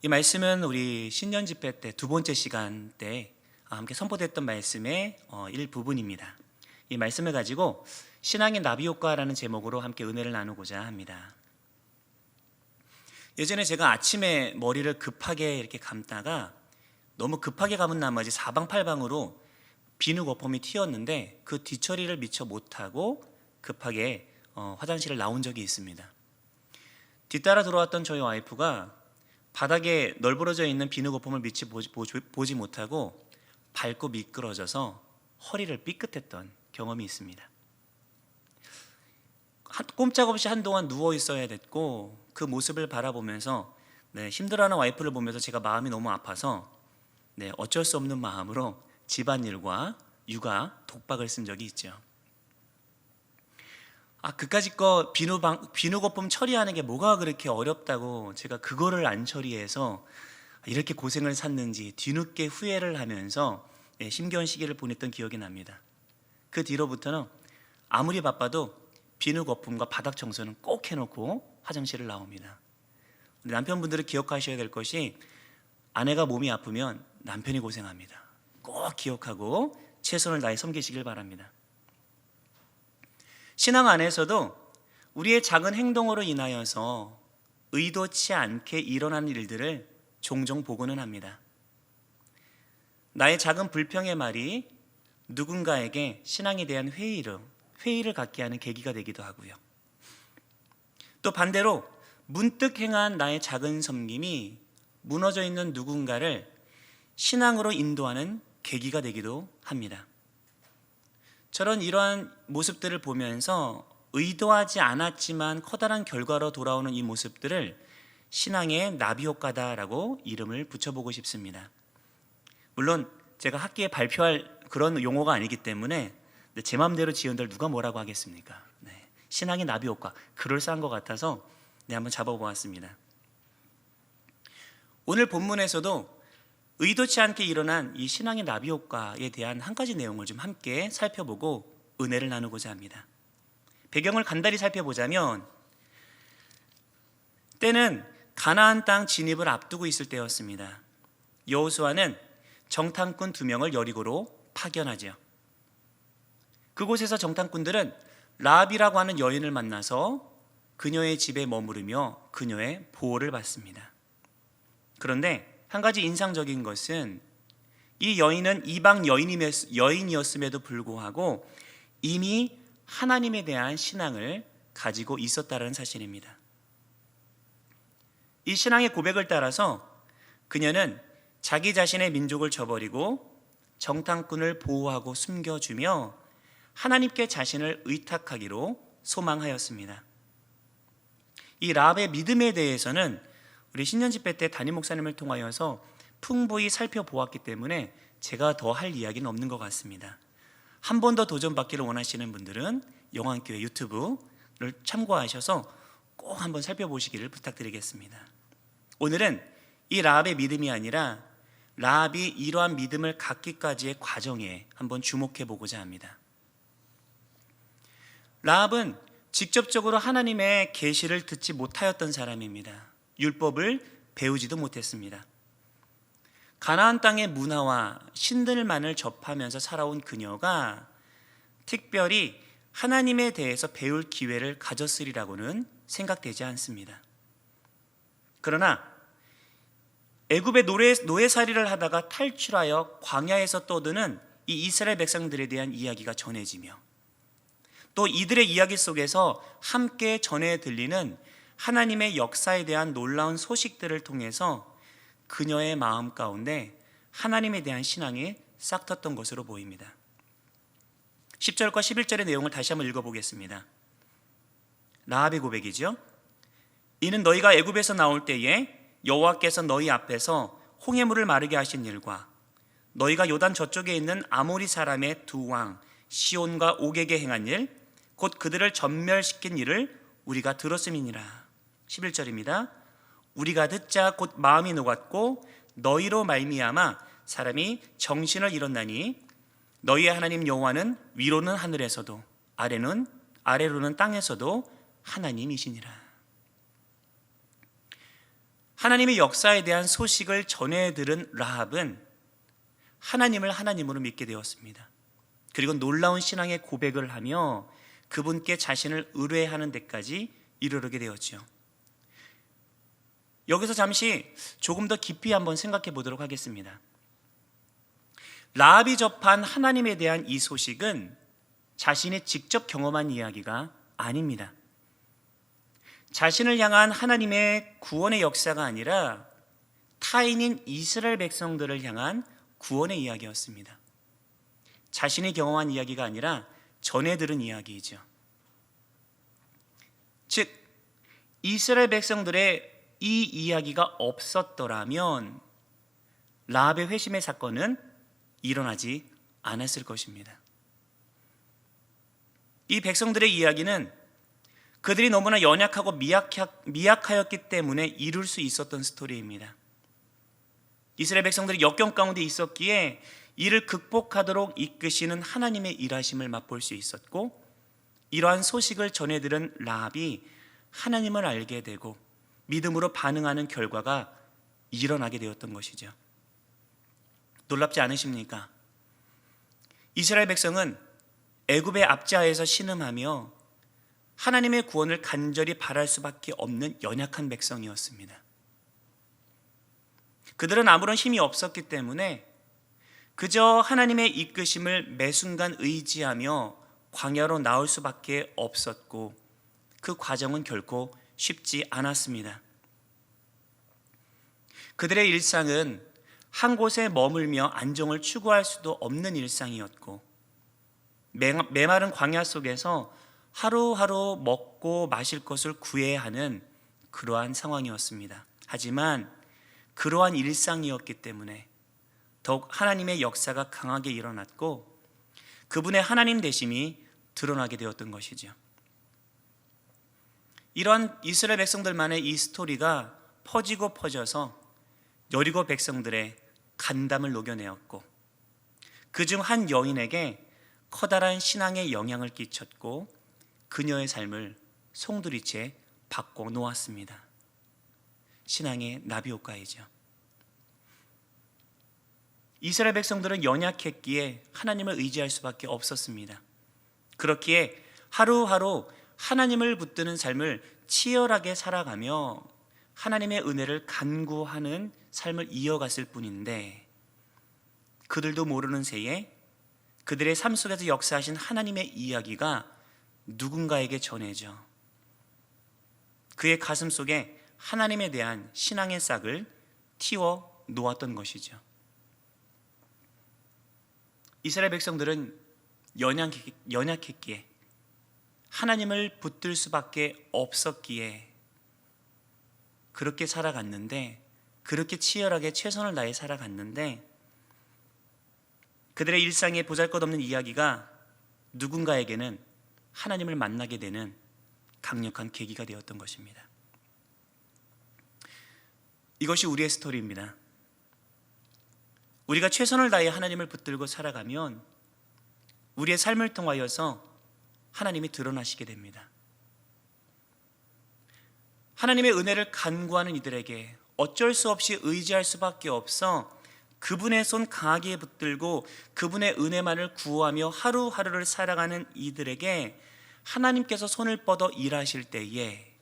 이 말씀은 우리 신년 집회 때 두 번째 시간 때 함께 선포됐던 말씀의 일부분입니다. 이 말씀을 가지고 신앙의 나비 효과라는 제목으로 함께 은혜를 나누고자 합니다. 예전에 제가 아침에 머리를 급하게 이렇게 감다가 너무 급하게 감은 나머지 사방팔방으로 비누 거품이 튀었는데 그 뒤처리를 미처 못하고 급하게 화장실을 나온 적이 있습니다. 뒤따라 들어왔던 저희 와이프가 바닥에 널브러져 있는 비누 거품을 미처 보지 못하고 밟고 미끄러져서 허리를 삐끗했던 경험이 있습니다. 꼼짝없이 한동안 누워 있어야 됐고 그 모습을 바라보면서 힘들어하는 와이프를 보면서 제가 마음이 너무 아파서 어쩔 수 없는 마음으로 집안일과 육아 독박을 쓴 적이 있죠. 그까짓 거 비누 거품 처리하는 게 뭐가 그렇게 어렵다고 제가 그거를 안 처리해서 이렇게 고생을 샀는지 뒤늦게 후회를 하면서 힘겨운 시기를 보냈던 기억이 납니다. 그 뒤로부터는 아무리 바빠도 비누 거품과 바닥 청소는 꼭 해놓고 화장실을 나옵니다. 남편분들은 기억하셔야 될 것이 아내가 몸이 아프면 남편이 고생합니다. 꼭 기억하고 최선을 다해 섬기시길 바랍니다. 신앙 안에서도 우리의 작은 행동으로 인하여서 의도치 않게 일어나는 일들을 종종 보고는 합니다. 나의 작은 불평의 말이 누군가에게 신앙에 대한 회의를 갖게 하는 계기가 되기도 하고요. 또 반대로 문득 행한 나의 작은 섬김이 무너져 있는 누군가를 신앙으로 인도하는 계기가 되기도 합니다. 저런 이러한 모습들을 보면서 의도하지 않았지만 커다란 결과로 돌아오는 이 모습들을 신앙의 나비 효과다라고 이름을 붙여보고 싶습니다. 물론 제가 학기에 발표할 그런 용어가 아니기 때문에 제 마음대로 지은들 누가 뭐라고 하겠습니까? 신앙의 나비 효과, 그럴싸한 것 같아서 한번 잡아보았습니다. 오늘 본문에서도 의도치 않게 일어난 이 신앙의 나비 효과에 대한 한 가지 내용을 좀 함께 살펴보고 은혜를 나누고자 합니다. 배경을 간단히 살펴보자면 때는 가나안 땅 진입을 앞두고 있을 때였습니다. 여호수아는 정탐꾼 2명을 여리고로 파견하죠. 그곳에서 정탐꾼들은 라합이라고 하는 여인을 만나서 그녀의 집에 머무르며 그녀의 보호를 받습니다. 그런데 한 가지 인상적인 것은 이 여인은 이방 여인이었음에도 불구하고 이미 하나님에 대한 신앙을 가지고 있었다는 사실입니다. 이 신앙의 고백을 따라서 그녀는 자기 자신의 민족을 저버리고 정탐꾼을 보호하고 숨겨주며 하나님께 자신을 의탁하기로 소망하였습니다. 이 라합의 믿음에 대해서는 우리 신년 집회 때 담임 목사님을 통하여서 풍부히 살펴보았기 때문에 제가 더 할 이야기는 없는 것 같습니다. 한 번 더 도전받기를 원하시는 분들은 영안교회 유튜브를 참고하셔서 꼭 한번 살펴보시기를 부탁드리겠습니다. 오늘은 이 라합의 믿음이 아니라 라합이 이러한 믿음을 갖기까지의 과정에 한번 주목해 보고자 합니다. 라합은 직접적으로 하나님의 계시를 듣지 못하였던 사람입니다. 율법을 배우지도 못했습니다. 가나안 땅의 문화와 신들만을 접하면서 살아온 그녀가 특별히 하나님에 대해서 배울 기회를 가졌으리라고는 생각되지 않습니다. 그러나 애굽의 노예살이를 하다가 탈출하여 광야에서 떠드는 이 이스라엘 백성들에 대한 이야기가 전해지며 또 이들의 이야기 속에서 함께 전해 들리는 하나님의 역사에 대한 놀라운 소식들을 통해서 그녀의 마음 가운데 하나님에 대한 신앙이 싹텄던 것으로 보입니다. 10절과 11절의 내용을 다시 한번 읽어보겠습니다. 라합의 고백이죠. 이는 너희가 애굽에서 나올 때에 여호와께서 너희 앞에서 홍해물을 마르게 하신 일과 너희가 요단 저쪽에 있는 아모리 사람의 2왕 시온과 옥에게 행한 일 곧 그들을 전멸시킨 일을 우리가 들었음이니라. 11절입니다. 우리가 듣자 곧 마음이 녹았고 너희로 말미암아 사람이 정신을 잃었나니 너희의 하나님 여호와는 위로는 하늘에서도 아래로는 땅에서도 하나님이시니라. 하나님의 역사에 대한 소식을 전해 들은 라합은 하나님을 하나님으로 믿게 되었습니다. 그리고 놀라운 신앙의 고백을 하며 그분께 자신을 의뢰하는 데까지 이르게 되었죠. 여기서 잠시 조금 더 깊이 한번 생각해 보도록 하겠습니다. 라합이 접한 하나님에 대한 이 소식은 자신이 직접 경험한 이야기가 아닙니다. 자신을 향한 하나님의 구원의 역사가 아니라 타인인 이스라엘 백성들을 향한 구원의 이야기였습니다. 자신이 경험한 이야기가 아니라 전해 들은 이야기이죠. 즉, 이스라엘 백성들의 이 이야기가 없었더라면 라합의 회심의 사건은 일어나지 않았을 것입니다. 이 백성들의 이야기는 그들이 너무나 연약하고 미약하였기 때문에 이룰 수 있었던 스토리입니다. 이스라엘 백성들이 역경 가운데 있었기에 이를 극복하도록 이끄시는 하나님의 일하심을 맛볼 수 있었고, 이러한 소식을 전해들은 라합이 하나님을 알게 되고 믿음으로 반응하는 결과가 일어나게 되었던 것이죠. 놀랍지 않으십니까? 이스라엘 백성은 애굽의 압제하에서 신음하며 하나님의 구원을 간절히 바랄 수밖에 없는 연약한 백성이었습니다. 그들은 아무런 힘이 없었기 때문에 그저 하나님의 이끄심을 매순간 의지하며 광야로 나올 수밖에 없었고, 그 과정은 결코 쉽지 않았습니다. 그들의 일상은 한 곳에 머물며 안정을 추구할 수도 없는 일상이었고, 메마른 광야 속에서 하루하루 먹고 마실 것을 구해야 하는 그러한 상황이었습니다. 하지만 그러한 일상이었기 때문에 더욱 하나님의 역사가 강하게 일어났고 그분의 하나님 되심이 드러나게 되었던 것이죠. 이러한 이스라엘 백성들만의 이 스토리가 퍼지고 퍼져서 여리고 백성들의 간담을 녹여내었고, 그중 한 여인에게 커다란 신앙의 영향을 끼쳤고 그녀의 삶을 송두리째 바꿔 놓았습니다. 신앙의 나비효과이죠. 이스라엘 백성들은 연약했기에 하나님을 의지할 수밖에 없었습니다. 그렇기에 하루하루 하나님을 붙드는 삶을 치열하게 살아가며 하나님의 은혜를 간구하는 삶을 이어갔을 뿐인데, 그들도 모르는 새에 그들의 삶 속에서 역사하신 하나님의 이야기가 누군가에게 전해져 그의 가슴 속에 하나님에 대한 신앙의 싹을 틔워 놓았던 것이죠. 이스라엘 백성들은 연약했기에 하나님을 붙들 수밖에 없었기에 그렇게 살아갔는데, 그렇게 치열하게 최선을 다해 살아갔는데, 그들의 일상에 보잘것없는 이야기가 누군가에게는 하나님을 만나게 되는 강력한 계기가 되었던 것입니다. 이것이 우리의 스토리입니다. 우리가 최선을 다해 하나님을 붙들고 살아가면 우리의 삶을 통하여서 하나님이 드러나시게 됩니다. 하나님의 은혜를 간구하는 이들에게 어쩔 수 없이 의지할 수밖에 없어 그분의 손 강하게 붙들고 그분의 은혜만을 구하며 하루하루를 살아가는 이들에게 하나님께서 손을 뻗어 일하실 때에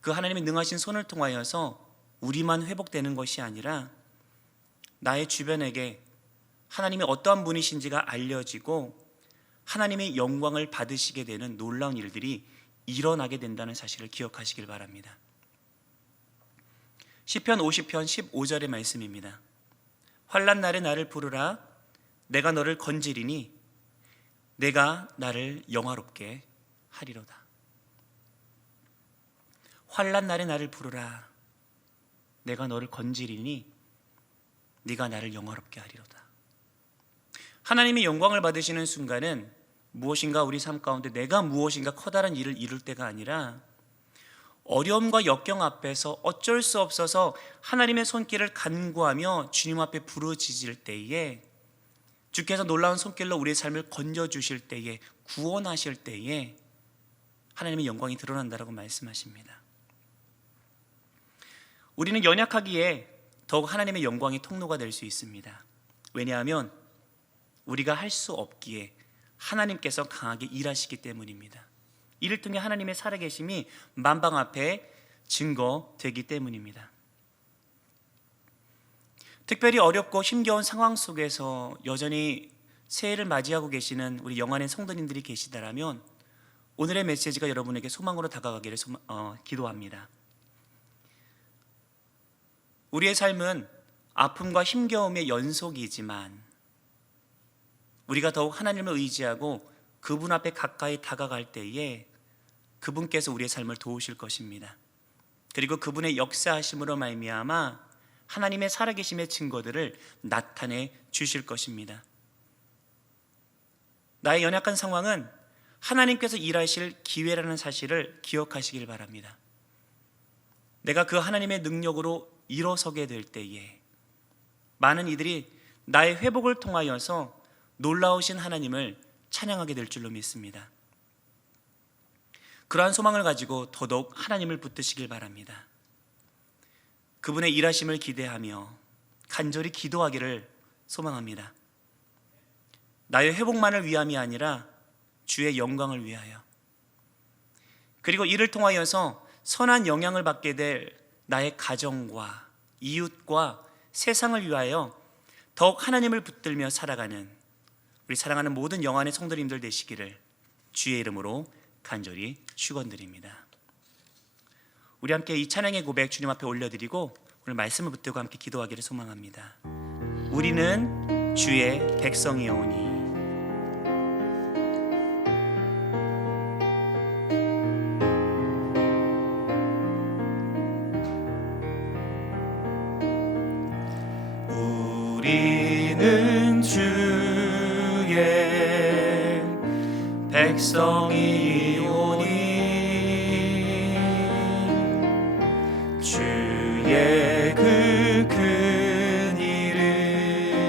그 하나님의 능하신 손을 통하여서 우리만 회복되는 것이 아니라 나의 주변에게 하나님이 어떠한 분이신지가 알려지고 하나님의 영광을 받으시게 되는 놀라운 일들이 일어나게 된다는 사실을 기억하시길 바랍니다. 시편 50편 15절의 말씀입니다. 환난 날에 나를 부르라. 내가 너를 건지리니 내가 나를 영화롭게 하리로다. 환난 날에 나를 부르라. 내가 너를 건지리니 네가 나를 영화롭게 하리로다. 하나님의 영광을 받으시는 순간은 무엇인가 우리 삶 가운데 내가 무엇인가 커다란 일을 이룰 때가 아니라 어려움과 역경 앞에서 어쩔 수 없어서 하나님의 손길을 간구하며 주님 앞에 부르짖을 때에 주께서 놀라운 손길로 우리의 삶을 건져주실 때에, 구원하실 때에 하나님의 영광이 드러난다라고 말씀하십니다. 우리는 연약하기에 더욱 하나님의 영광의 통로가 될 수 있습니다. 왜냐하면 우리가 할 수 없기에 하나님께서 강하게 일하시기 때문입니다. 이를 통해 하나님의 살아계심이 만방 앞에 증거되기 때문입니다. 특별히 어렵고 힘겨운 상황 속에서 여전히 새해를 맞이하고 계시는 우리 영안의 성도님들이 계시다라면 오늘의 메시지가 여러분에게 소망으로 다가가기를 기도합니다. 우리의 삶은 아픔과 힘겨움의 연속이지만 우리가 더욱 하나님을 의지하고 그분 앞에 가까이 다가갈 때에 그분께서 우리의 삶을 도우실 것입니다. 그리고 그분의 역사하심으로 말미암아 하나님의 살아계심의 증거들을 나타내 주실 것입니다. 나의 연약한 상황은 하나님께서 일하실 기회라는 사실을 기억하시길 바랍니다. 내가 그 하나님의 능력으로 일어서게 될 때에 많은 이들이 나의 회복을 통하여서 놀라우신 하나님을 찬양하게 될 줄로 믿습니다. 그러한 소망을 가지고 더더욱 하나님을 붙드시길 바랍니다. 그분의 일하심을 기대하며 간절히 기도하기를 소망합니다. 나의 회복만을 위함이 아니라 주의 영광을 위하여, 그리고 이를 통하여서 선한 영향을 받게 될 나의 가정과 이웃과 세상을 위하여 더욱 하나님을 붙들며 살아가는 우리 사랑하는 모든 영안의 성도님들 되시기를 주의 이름으로 간절히 축원드립니다. 우리 함께 이 찬양의 고백 주님 앞에 올려드리고 오늘 말씀을 붙들고 함께 기도하기를 소망합니다. 우리는 주의 백성이오니. 우리는 주의 백성이오니 주의 그 큰 이름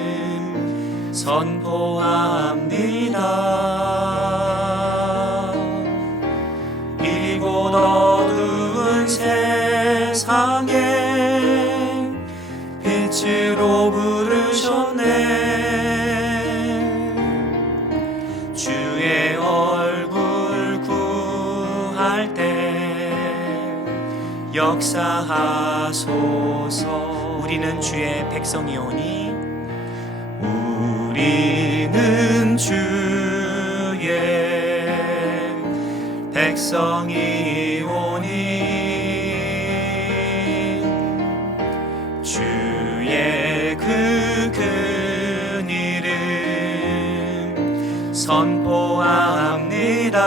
선포합니다. 이곳 어두운 세상에 빛으로 부르셨네. 주의 얼굴 구할 때 역사하소서. 우리는 주의 백성이오니 우리는 주의 백성이오니 주의 그 큰 이름 선포합니다.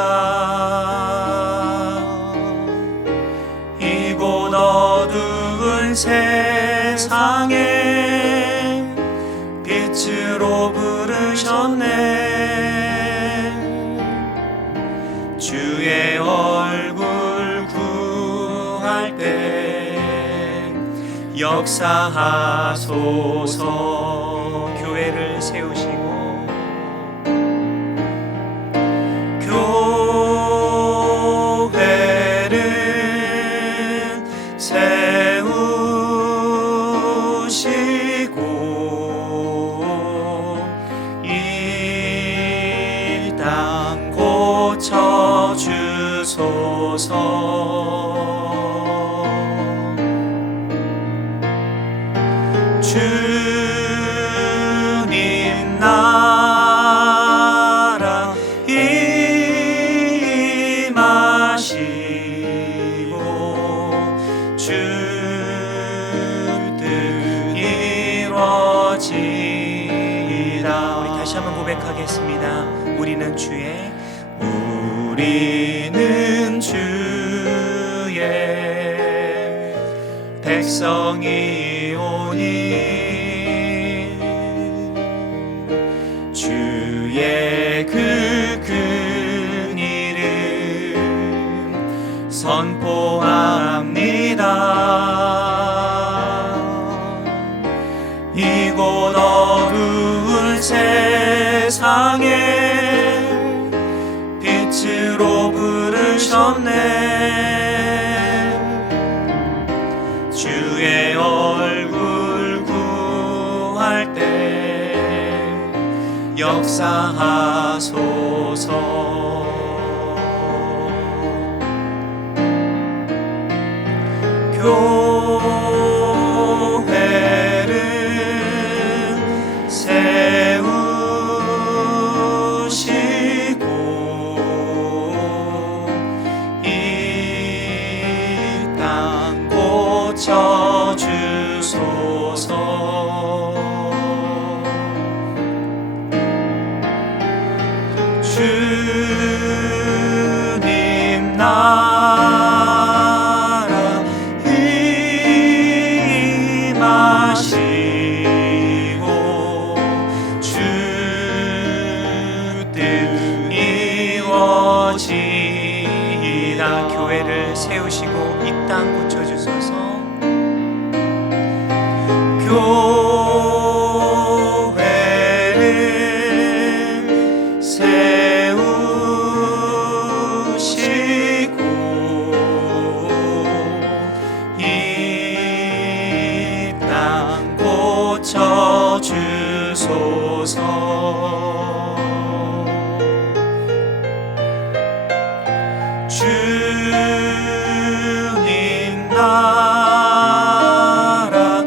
이곳 어두운 세상에 빛으로 부르셨네. 주의 얼굴 구할 때 역사하소서. 교회를 세우시고 교회를 세우시고 이 땅 고쳐주소서. 주님 나라 임하시고 주 뜻 이루어지리라. 우리 다시 한번 고백하겠습니다. 우리는 주의 백성이오니 주의 그 큰 이름 선포합니다. 이곳 어두운 세상에 빛으로 부르셨네. 주의 얼굴 구할 때 역사하소서. 교회를 세우시고 이 땅 고쳐주소서. 주님 나라 임하시고 주 뜻 이루어지이다. 교회를 세우시고 이 땅 고쳐주소서. 교회를 세우시고 이 땅 고쳐주소서. 주님 나라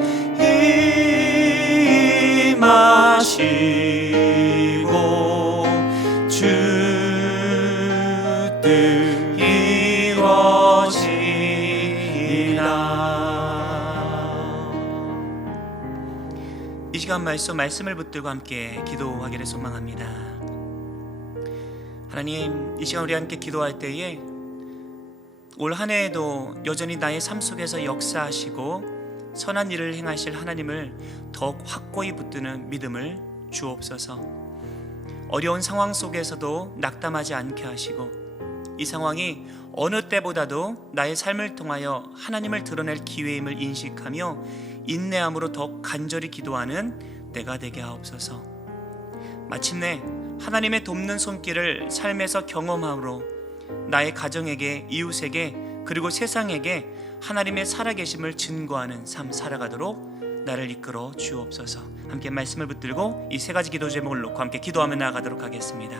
임하시고 주 뜻 이루어지이다. 이 시간 말씀을 붙들고 함께 기도하기를 소망합니다. 하나님, 이 시간 우리 함께 기도할 때에 올 한 해에도 여전히 나의 삶 속에서 역사하시고 선한 일을 행하실 하나님을 더욱 확고히 붙드는 믿음을 주옵소서. 어려운 상황 속에서도 낙담하지 않게 하시고 이 상황이 어느 때보다도 나의 삶을 통하여 하나님을 드러낼 기회임을 인식하며 인내함으로 더욱 간절히 기도하는 내가 되게 하옵소서. 마침내 하나님의 돕는 손길을 삶에서 경험함으로 나의 가정에게, 이웃에게, 그리고 세상에게 하나님의 살아계심을 증거하는 삶 살아가도록 나를 이끌어 주옵소서. 함께 말씀을 붙들고 이 세 가지 기도 제목을 놓고 함께 기도하며 나아가도록 하겠습니다.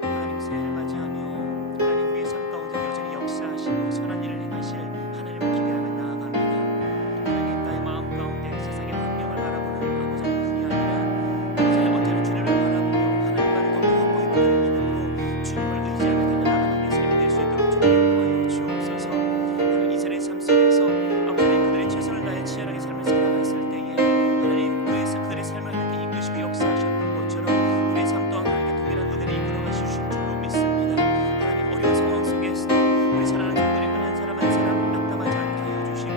하나님 새해를 맞이하며 하나님 우리의 삶 가운데 여전히 역사하시고 선한 일을 행하실 하나님을 기대하며 나아갑니다. 하나님, 나의 마음 가운데 세상의 환경을 바라보는 아버지의 눈이 아니라 아버지의 언제나 주님을 바라보며 하나님만을 더 확고히 보는 믿음으로 주님을 의지하며 달려나가는 우리의 삶이 될 수 있도록 주님 인도하여 주옵소서. 하나님, 이스라엘 삶 속에서 아버지의 그들의 최선을 다해 치열하게 삶을 살아갔을 때에 하나님 그들의 삶을 하나님께 이끄시고 역사하셨던 것처럼 우리의 삶 또한 하나님께 동일한 은혜를 이끌어 가실 줄로 믿습니다. 하나님, 어려운 상황 속에서도 우리 사랑하는 종들의 한 사람 한 사람 낙담하지 않게 하여 주시고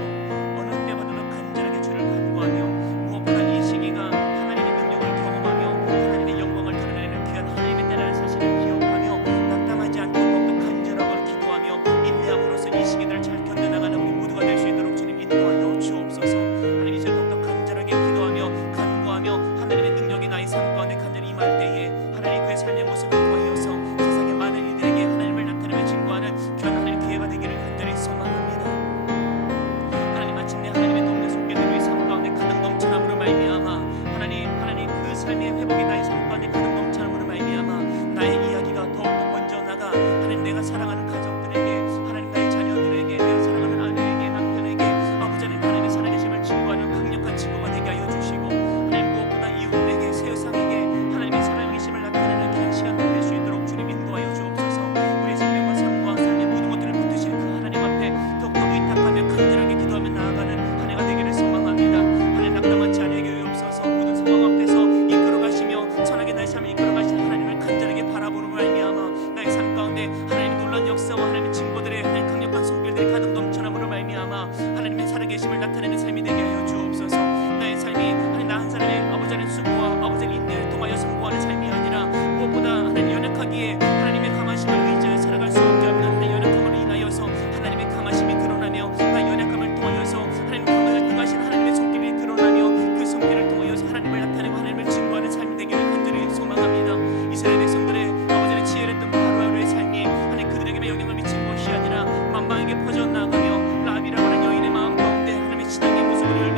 어느 때보다도 간절하게 주를 간구하며 무엇보다 이 시기가 하나님의 능력을 경험하며 하나님의 영광을 드러내는 귀한 하나님의 때라는 사실을 기억하며 낙담하지 않고 더욱더 간절하고 기도하며 인내함으로써 이 시기들을 잘 견뎌나가는 우리 모두가 될 수 있도록 주님 인도하여 주옵소서. 하나님, 이제 더욱더 간절하게 기도하며 간구하며 하나님의 능력이 나의 삶 가운데 간절히 임할 때에 하나님 그의 삶의 모습을 통하여서 세상의 많은 이들에게 하나님을 나타내며 증거하는 귀한 하나님의 기회가 되기를 간절히 소망합니다. 하나님, 마침내 하나님의 돕는 손길들이 우리 삶 가운데 가득 넘쳐남으로 말미암아 하나님 그 삶의 회복이 나의 삶 가운데 가득 넘쳐남으로 말미암아 나의 이야기가 더욱더 번져나가 하나님 내가 사랑하는 가족들에게 하나님 나의 자녀들에게 내가 사랑하는 아내에게 남편에게 아버지 하나님의 살아계심을 증거하는 강력한 증거가 되게 하여 주시고 하나님 무엇보다 이웃에게 세상에게 하나님의 살아계심을 나타내는 귀한 시간이 될 수 있도록 주님 인도하여 주옵소서. 우리의 생명과 삶과 삶의 모든 것들을 붙드실 그 하나님 앞에 더욱더 의탁하며 간절하게 기도하며 나아가는 한 해가 되기를 소망합니다. 하나님, 낙담하지 않게 하옵소서. 모든 상황 앞에서 이끌어가시며 선하게 나의 삶을 이끌어가신 하나님을 간절하게 바라보는 말미암아 나의 삶 가운데 하나님의 놀라운 역사와 하나님의 증거들의 하나님 강력한 손길들이 가득 넘쳐남으로 말미암아 하나님의 살아계심을 나타내는 삶이 되게 하여 주옵소서. 나의 삶이 하나님 나 한 사람의 아버지의 수고와 아버지의 인내를 통하여 성공하는 삶이 아니라 무엇보다 하나님 연약하기에 하나님의 강하심을 의지하여 살아갈 수 없게 하는 하나님의 연약함으로 인하여서 하나님의 강하심이 드러나며 나의 연약함을 통하여서 하나님 강하신 하나님의 손길이 드러나며 그 손길을 통하여서 하나님을 나타내고 하나님을 증거하는 삶이 되기를 간절히 소망합니다. 이스라엘 백성들의 아버지의 치열했던 하루하루의 삶이 하나님 그들에게 영향을 미친 것이 아니라 만방에게 퍼져나가며 라비라고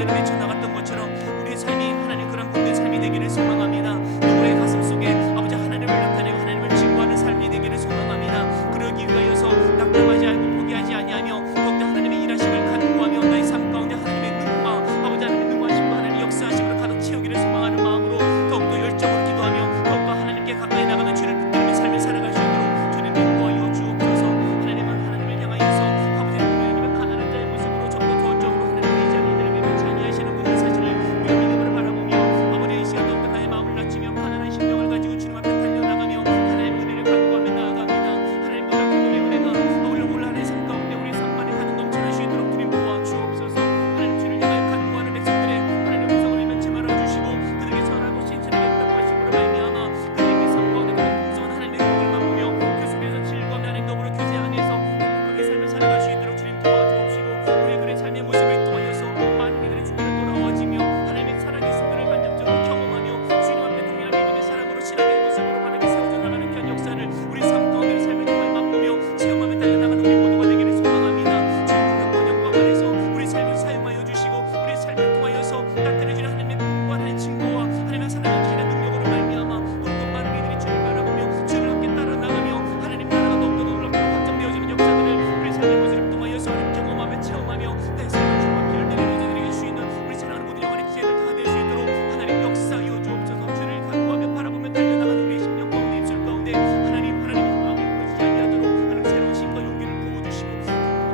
하나님 외쳐나갔던 것처럼 우리의 삶이 하나님 그런 복된 삶이 되기를 소망합니다. 누구의 가슴 속에 아버지 하나님을 나타내고 하나님을 증거하는 삶이 되기를 소망합니다. 그러기 위하여서 낙담하지 않고 포기하지 아니하며 더욱더 하나님의 일하심을 간구하며 나의 삶 가운데 하나님의 능마 아버지 하나님의 능하심과 하나님의 역사하심으로 가득 채우기를 소망하는 마음으로 더욱더 열정으로 기도하며 더욱더 하나님께 가까이 나가며 주를 붙들며 삶을 살아갈 수 있도록 주님 인도하여 주옵소서. 하나님은 하나님을 향하여서 아버지 하나님의 가난한 자의 모습으로 적고 도적으로 하나님의 의지하는 이들을 매번 찬양하시는 분의 사실을 우리가 믿음으로 바라보며 아버지 이 시간 더욱더 나의 마음을 낮추며 가난한 심령을 가지고 주님 앞에 달려나가며 하나님의 은혜를 간구하며 나아갑니다. 하나님 보다 그분의 은혜가 우리를 올라가는 삶 가운데 우리 삶 안에 가득 넘쳐날 수 있도록 주님 도와주옵소서. 하나님 주를 향하여 간구하는 백성들의 하나님의 음성을 면치 말아주시고 그들에게 선하고 신선하게 응답하심으로 말미암아 그들에게 삶 가운데 가득 풍성한 하나님의 행복을 맛보며 그 속에서 즐거움의 하나님 더불어 교제 안에서 행복하게 삶을 살아갈 수 있도록 주님 도와주옵시고 우리의 그의 삶의 모습을 통하여서 많은 이들의 주변에 돌아와지며 하나님의 사랑의 손들을 간접적으로 경험하며 주님 앞에 동일한 믿음의 사랑으로 신앙의 모습으로 바르게 세워져 나가는 귀한 역사를 우리 삶 가운데 삶을 통해 맛보며 체험하며 달려나가는 우리 모두가 되기를 소망합니다. 주님 능력과 영광 안에서 우리 삶을 사용하여 주시고 우리 삶을 통하여서 나타내주는 하나님의 공과 하나님의 증거와 하나님의 사랑의 기이한 능력으로 말미암아 더욱더 많은 이들이 주를 바라보며 주를 함께 따라 나가며 하나님 나라가 더욱더 놀랍도록 확장되어지는 역사들을 우리 삶의 모습을 통하여서 하나님 경험하며 체험하며 내 삶을 주님과 길을 내려드릴 수 있는 우리 사랑하는 모든 영혼의 기회를 다 될 수 있도록 하나님 역사하여 주옵소서. 주를 간구하며 바라보며 달려나가는 우리의 심령 가운데 입술 가운데 하나님의 마음이 무너지지 아니하도록 하나님 새로운 힘과 용기를 부어주시고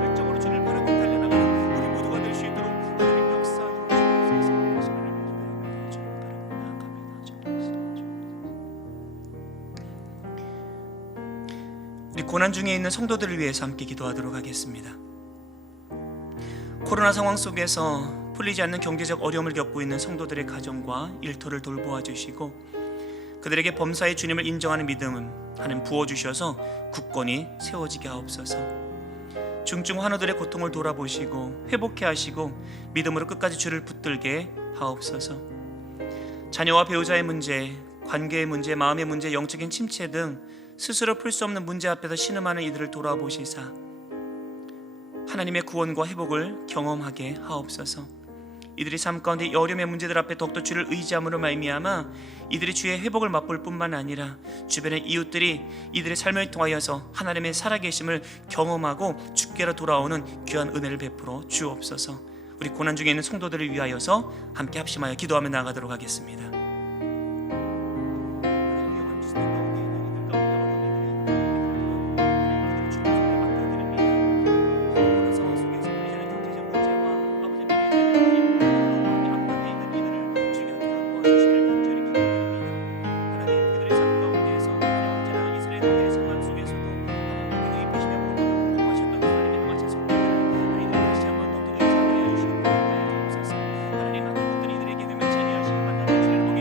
결정으로 주를 바라보며 달려나가는 우리 모두가 될 수 있도록 하나님 역사하여 주옵소서. 다시 하나님을 기도합니다. 주를 바라보며 나아갑니다. 우리 고난 중에 있는 성도들을 위해서 함께 기도하도록 하겠습니다. 코로나 상황 속에서 풀리지 않는 경제적 어려움을 겪고 있는 성도들의 가정과 일터를 돌보아 주시고 그들에게 범사의 주님을 인정하는 믿음을 하나님 부어주셔서 굳건히 세워지게 하옵소서. 중증 환우들의 고통을 돌아보시고 회복해 하시고 믿음으로 끝까지 주를 붙들게 하옵소서. 자녀와 배우자의 문제, 관계의 문제, 마음의 문제, 영적인 침체 등 스스로 풀 수 없는 문제 앞에서 신음하는 이들을 돌아보시사 하나님의 구원과 회복을 경험하게 하옵소서. 이들이 삶 가운데 이 어려움의 문제들 앞에 더욱더 주를 의지함으로 말미암아 이들이 주의 회복을 맛볼 뿐만 아니라 주변의 이웃들이 이들의 삶을 통하여서 하나님의 살아계심을 경험하고 주께로 돌아오는 귀한 은혜를 베풀어 주옵소서. 우리 고난 중에 있는 성도들을 위하여서 함께 합심하여 기도하며 나아가도록 하겠습니다. 하나님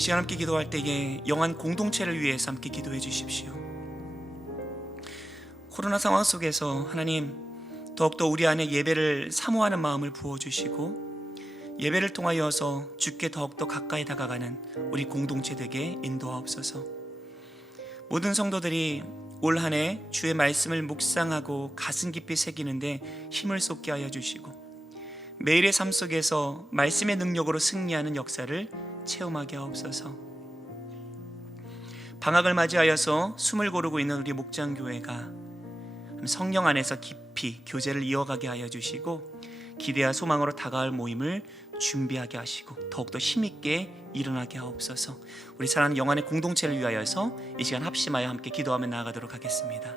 시간 함께 기도할 때에 영한 공동체를 위해서 함께 기도해 주십시오. 코로나 상황 속에서 하나님 더욱더 우리 안에 예배를 사모하는 마음을 부어주시고 예배를 통하여서 주께 더욱더 가까이 다가가는 우리 공동체 되게 인도하옵소서. 모든 성도들이 올 한 해 주의 말씀을 묵상하고 가슴 깊이 새기는데 힘을 쏟게 하여 주시고 매일의 삶 속에서 말씀의 능력으로 승리하는 역사를 체험하게 하옵소서. 방학을 맞이하여서 숨을 고르고 있는 우리 목장교회가 성령 안에서 깊이 교제를 이어가게 하여 주시고 기대와 소망으로 다가올 모임을 준비하게 하시고 더욱더 힘있게 일어나게 하옵소서. 우리 사랑하는 영안의 공동체를 위하여서 이 시간 합심하여 함께 기도하며 나아가도록 하겠습니다.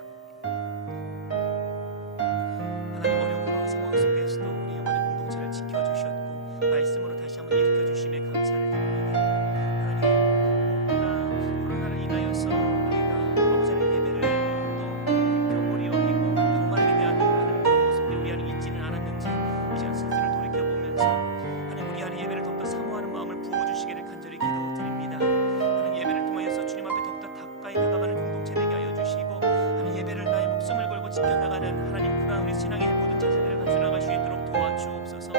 하나님, 어려운 코로나 상황 속에서도 우리 영안의 공동체를 지켜주셨고 말씀으로 다시 한번 일으켜주심에 감사를 드립니다. 하나님, 코로나를 인하여서 우리가 아버지의 예배를 또 편골히 여기고 방만하게 대하는 하나님 그런 모습들 우리 안에 있지는 않았는지 이 시간 스스로 돌이켜보면서 하나님 우리 안에 예배를 더욱더 사모하는 마음을 부어주시기를 간절히 기도드립니다. 하나님 예배를 통하여서 주님 앞에 더욱더 가까이 다가가는 공동체 되게 하여 주시고 하나님 예배를 나의 목숨을 걸고 지켜나가는 하나님 그러한 우리 신앙의 모든 자세들을 갖춰나갈 수 있도록 도와주옵소서.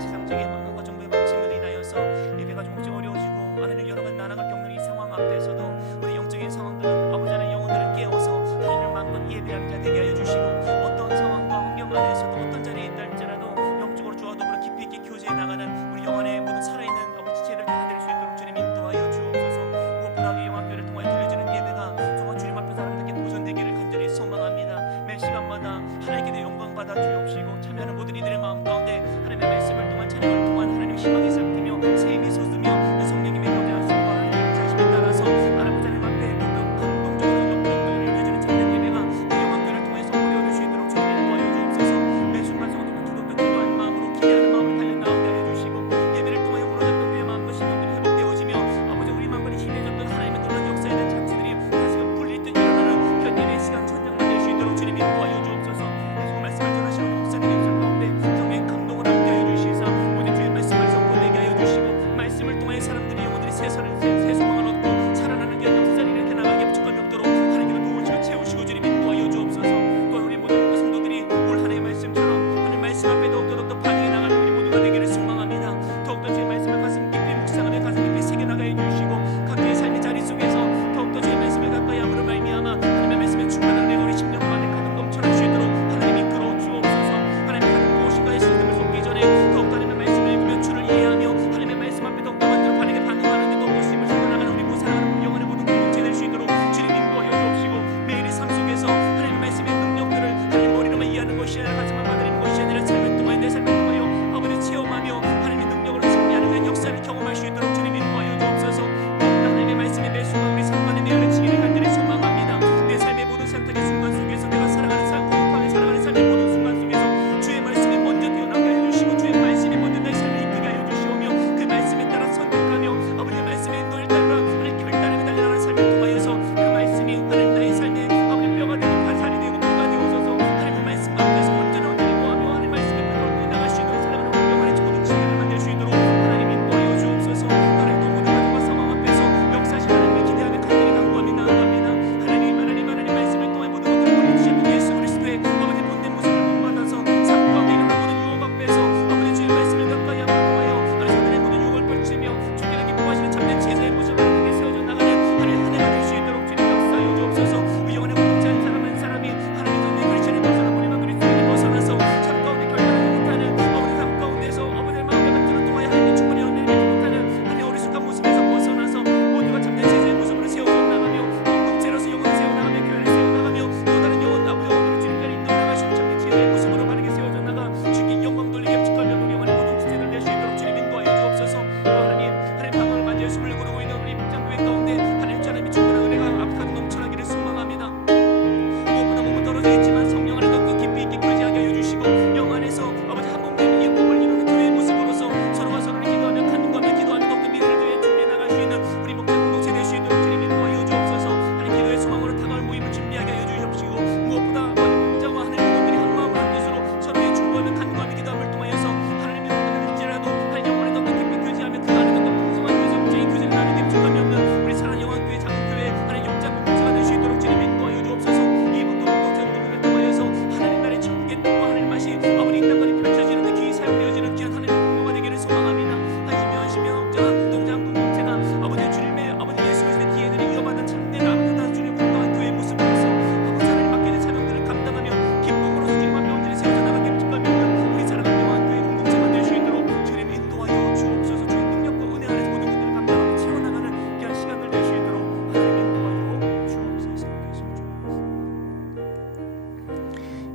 세상적인 방법과 정부의 마침을 인하여서 예배가 조금씩 어려워지고 하나님 여러 가지 난항을 겪는 이 상황 앞에서도 우리 영적인 상황들은 아버지 하나님 영혼들을 깨워서 하나님을 마음껏 예배하는 자 되게 하여 주시고 어떤 상황과 환경 안에서도 어떤 자리에 있다 할지라도 영적으로 주와 더불어 깊이 있게 교제해 나가는 우리 영혼의 모든 살아있는 아버지 지체를 다 될 수 있도록 주님 인도하여 주옵소서. 무엇보다 영화교회를 통하여 들려지는 예배가 정말 주님 앞에 사람들께 도전되기를 간절히 소망합니다. 매 시간마다 하나님께 내 영광 받아 주옵시고 참여하는 모든 이들의 마음 가운데 하나님의 말씀을 통한 찬양을 통한 하나님의 희망이 싹트며 새 힘이 솟으며 성령님의 교제하심과 하나님의 자심에 따라서 하나님 앞에 감동적으로 역동적으로 이루어지는 참된 예배가 내 영화교회를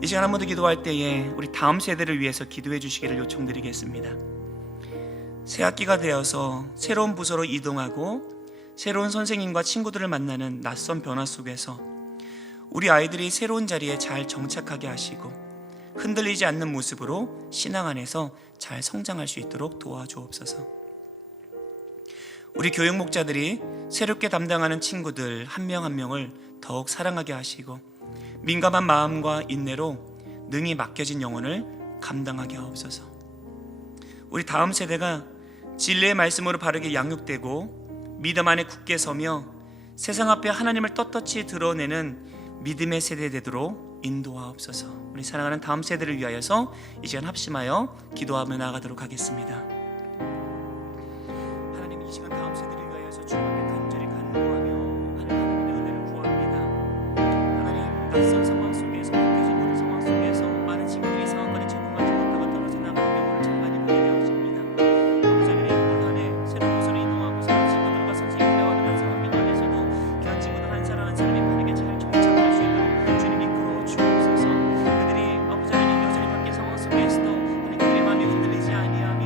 이 시간 한 번 더 기도할 때에 우리 다음 세대를 위해서 기도해 주시기를 요청드리겠습니다. 새 학기가 되어서 새로운 부서로 이동하고 새로운 선생님과 친구들을 만나는 낯선 변화 속에서 우리 아이들이 새로운 자리에 잘 정착하게 하시고 흔들리지 않는 모습으로 신앙 안에서 잘 성장할 수 있도록 도와주옵소서. 우리 교육 목자들이 새롭게 담당하는 친구들 한 명 한 명을 더욱 사랑하게 하시고 민감한 마음과 인내로 능히 맡겨진 영혼을 감당하게 하옵소서. 우리 다음 세대가 진리의 말씀으로 바르게 양육되고 믿음 안에 굳게 서며 세상 앞에 하나님을 떳떳이 드러내는 믿음의 세대 되도록 인도하옵소서. 우리 사랑하는 다음 세대를 위하여서 이 시간 합심하여 기도하며 나아가도록 하겠습니다. 하나님, 이 시간 다음 세대를 위하여서 주님 앞에 간절히 간구하며 하나님의 은혜를 구합니다. 하나님, 낯선 상황 속에서 바뀌어진 모든 상황 속에서 많은 친구들이 상황과는 적응하지 못하고 떨어져 나가는 경우를 참 많이 보게 되어집니다. 아버지 하나님, 올 한 해 새로운 곳으로 이동하고 새로운 친구들과 선생님 대화하는 한 사람 안에서도 귀한 친구들 한 사람 한 사람이 바르게 잘 정착할 수 있도록 주님 이끌어 주옵소서. 그들이 아버지 하나님 여전히 바뀐 상황 속에서도 하나님 그들의 마음이 흔들리지 아니하며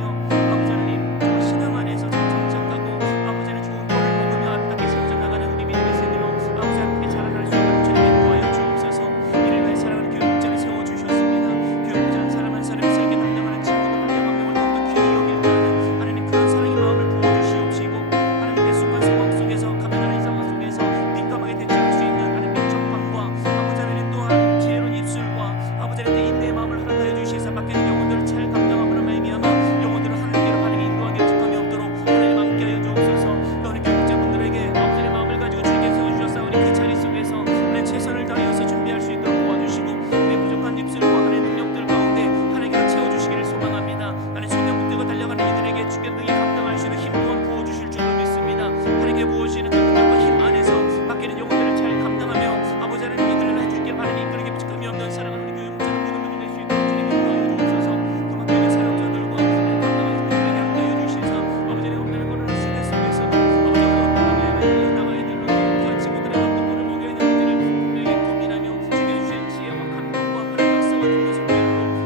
아버지 하나님 신앙 안에서 잘 정착하고 아버지 하나님 좋은 벌을 먹으며 아름답게 세워져 나가는 우리 믿음의 세대로 아버지 하나님께 자라날 수 있도록 주님 인도하여 주옵소서. 이를 위해 사랑하는 교육 목자를 세워주셨습니다. 교육 목자는 사람 한 사람이 세게 담당하는 친구들 한 명 한 명을 더욱더 귀히 여길 줄 아는 하나님 그런 사랑의 마음을 부어주시옵시고 하나님의 순간 상황 속에서 가난한 이 상황 속에서 민감하게 대처할 수 있는 하나님 민첩함과 아버지 하나님 또한 지혜로운 입술과 아버지 하나님 인내의 마음을 허락하여 주시사 맡겨진 영혼들을 잘 감당함으로 말미암아 영혼들을 하나님께로 바르게 인도하게 직함이 없도록 하나님 함께하여 주옵소서. 또 우리 교육자분들에게 아버지 하나님의 마음을 가지고 주님께 세워주셨사오니 그 자리 속에서 하나님 최선을 다하여서 준비할 수 있도록 도와주시고 우리의 부족한 입술과 하나님의 능력들 가운데 하나님께로 채워주시기를 소망합니다. 하나님 소명 붙들고 달려가는 이들에게 주께 능히 감당할 수 있는 힘 또한 부어주실 줄로 믿습니다. 하나님께 부어주시는 그 능력과 힘 안에서 맡기는 영혼들을 잘 감당하며 아버지 하나님 이들을 주께 바르게 이끌게 부족함이 없는 사랑하는 우리 교육 목자들 모든 분들 낼수 있도록 주님 인도하여 주옵소서. 또 맡겨있는 사역자들과 하나님 감당하는 분들에게 함께하여 주시사 아버지 하나님 없는 거를 시대 속에서도 아버지 하나님 달려나가야 될 귀한 친구들의 어떤 거를 먹여야 되는지를 분명히 고민하며 주게 주신 지혜와 감동과 하나님 역사와 능력 속에로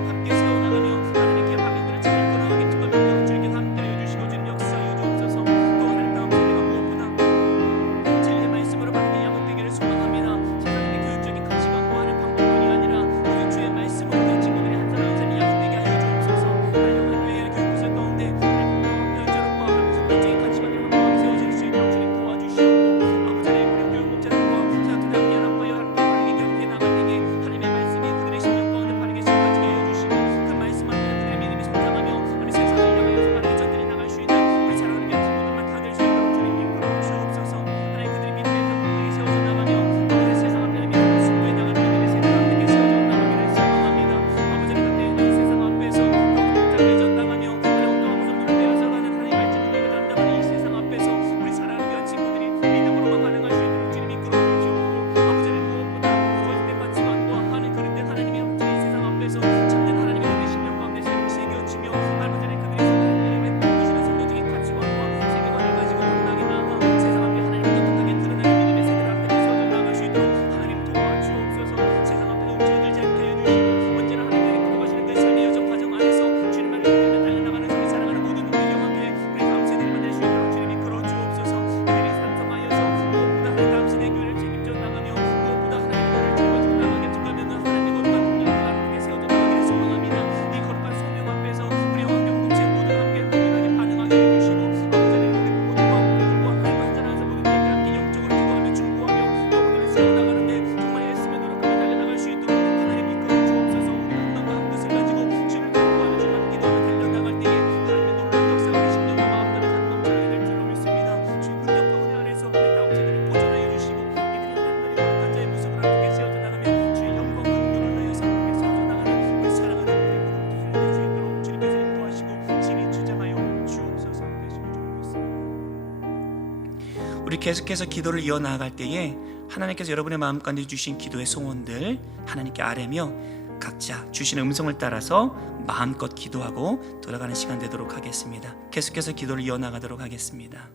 함께 세워나가며 하나님께 방향들을 잘 끌어가게 직함이 없도록 주님께 함께하여 주시고 주님 역사하여 주옵소서. 또 하나님 다음 세대가 무엇보다 진리의 말씀으로 바르게 양육되기를 소망합니다. 세상의 교육적인 가치관과 하는 방법론이 아니라 우리 주의 말씀으로 그 친구들이 한 사람 한 사람이 양육되게 하여 주옵소서. 하나님 오늘 교회의 교육부서 가운데 하나님 현저력과 성경적인 가치관을 한번에 세워질 수 있도록 주님 도와주시옵고 아버지 하나님 우리 교육 목자들과 사역자들 함께 연합하여 함께 바르게 교육해 나갈 때에 하나님의 말씀이 그들의 심령 가운데 바르게 심어지게 하여 주시고 그 말씀 앞에 그들의 믿음이 성장하며 우리 세상을 향하여서 바르게 전달해 나갈 수 있는 우리 사랑하는 교육 친구들만 다 될 수 있도록 주님 이끌어 주옵소서. 하나님 그들의 믿음의 벽에 세워져 나가며 아버지 세상 앞에 믿음을 승부해 나가는 믿음의 세대가 함께 세워져 나가기를 소망합니다. 아버지 하나님 그때 이 세상 앞에서 더욱 복잡해져 나가며 하나님 엉뚱한 구성물을 빼앗아가는 하나님 말씀을 내가 담당하는 이 세상 앞에서 우리 사랑하는 교육 친구들이 믿음으로만 반응할 수 있도록 주님 이끌어 주시옵고 아버지 하나님 무엇보다 거짓된 가치관과 하는 그릇된 하나님의 형제 이 세상 앞에서 참된 하나님의 그들의 심령 가운데 새겨지며 아버지 하나님 그들이 하나님의 보여주시는 성경적인 가치관과 세계관을 가지고 당당히 나아가 세상 앞에 하나님을 떳떳하게 드러내는 믿음의 세대를 함께 세워져 나갈 수 있도록 하나님 도와주옵소서. 세상 앞에서 움츠러들지 않게 하여 주시고 언제나 하나님께서 걸어가시는 그 삶의 여정 과정 안에서 주님만을 믿으며 달려나가는 우리 사랑하는 모든 우리 영혼교회 우리 다음 세대를 만날 수 있도록 주님 이끌어 주옵소서. 그들이 산성하여서 무엇보다 하나님 다음 세대 교회를 책임져 나가며 무엇보다 하나님의 나라를 채워주고 나가게 tuk하면 하나님의 거룩한 동력과 함께 세워져 나가기를 소망합니다. 이 거룩한 소명 앞에서 우리 영혼교회 공동체 모두 함께 동일하게 반응하게 해주시고 아버지 하나님 우리 모두가 그들과 하나님 한 사람 한 사람 모두 함께 영적으로 기도하며 중보하며 영혼들을 세워나가는데 정말 애쓰며 노력하며 달려나갈 수 있도록 하나님 이끌어 주옵소서. 우리 한 마음과 한 뜻을 가지고 주를 간구하며 주님께 기도하며 달려나갈 때에 하나님의 놀라운 역사가 우리 심령과 마음들을 감동하게 될 줄로 믿습니다. 주의 능력과 은혜 안에서 우리 다음 세대를 보존하여 주시고 이들이 하나님의 거룩한 자의 모습으로 함께 세워져 나가며 주의 영광과 능력을 위하여서 함께 세워져 나가는 우리 사랑하는 우리 모든 분들을 낼수 있도록 주님께서 인도하시고 진히 주장하여 주옵소서. 함께 하시길 줄로 믿습니다. 우리 계속해서 기도를 이어나갈 때에 하나님께서 여러분의 마음 가운데 주신 기도의 소원들 하나님께 아뢰며 각자 주신 음성을 따라서 마음껏 기도하고 돌아가는 시간 되도록 하겠습니다. 계속해서 기도를 이어나가도록 하겠습니다.